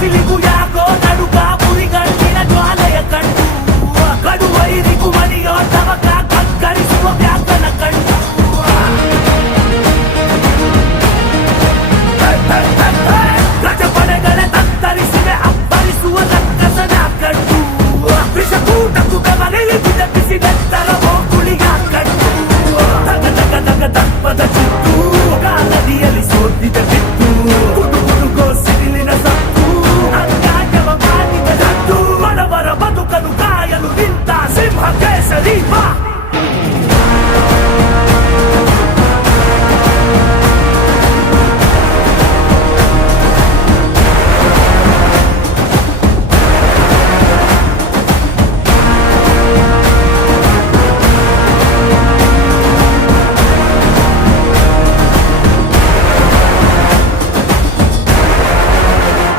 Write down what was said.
సిలిగుయా Saliva!